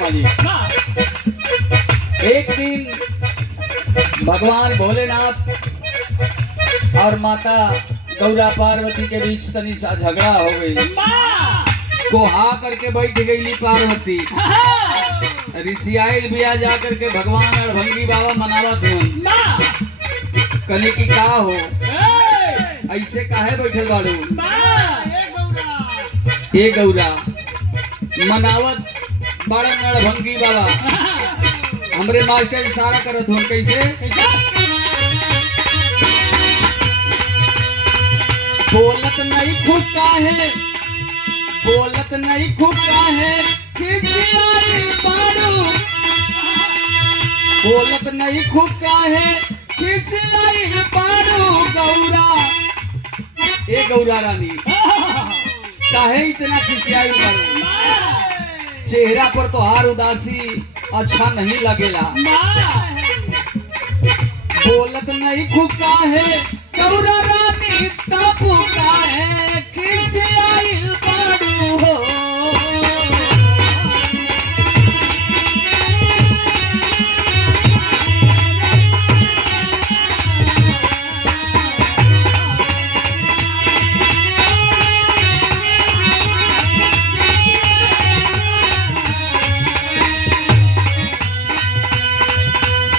माली। एक दिन भगवान भोलेनाथ और माता गौरा पार्वती के बीच तनी सा झगड़ा हो गई। कोहा करके बैठ गई पार्वती। ऋषि आयल बिया जा करके भगवान अड़भंगी बाबा मनावा थे। कने की का हो ऐसे काहे बैठल बाड़ू? ए गौरा मनावत बड़ा अड़भंगी बाबा। हमरे मास्टर इशारा करत हो कैसे? बोलत नहीं खूब काहे, बोलत नहीं खूब काहे, खिसियाइल बाड़ू। बोलत नहीं खूब काहे, खिसियाइल बाड़ू गौरा। ए गौरा रानी काहे इतना खिसियाइल बाड़ू? चेहरा पर तो हार उदासी अच्छा नहीं लगेला। बोलत नहीं खूब काहे गौरा रानी तब काहे खिसियाइल बाड़ू हो।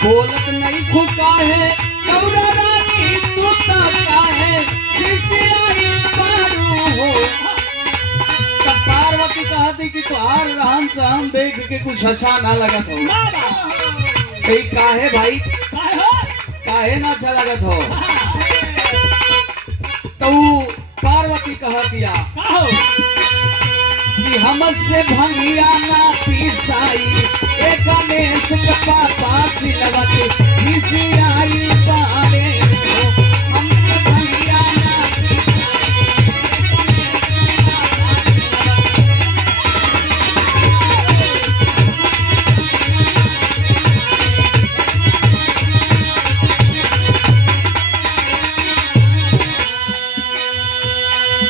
बोलत नहीं खूब काहे गौरा रानी तू तब काहे खिसियाइल बाड़ू हो। तब पार्वती कहती कि तुहार रहन सहन देख के कुछ अच्छा ना लगत हो। काहे भाई काहे ना अच्छा लगत हो? तो पार्वती कह दिया कि हमसे भंगिया ना पीसाई, एक गणेश के पापा सिलवत खिसियाइल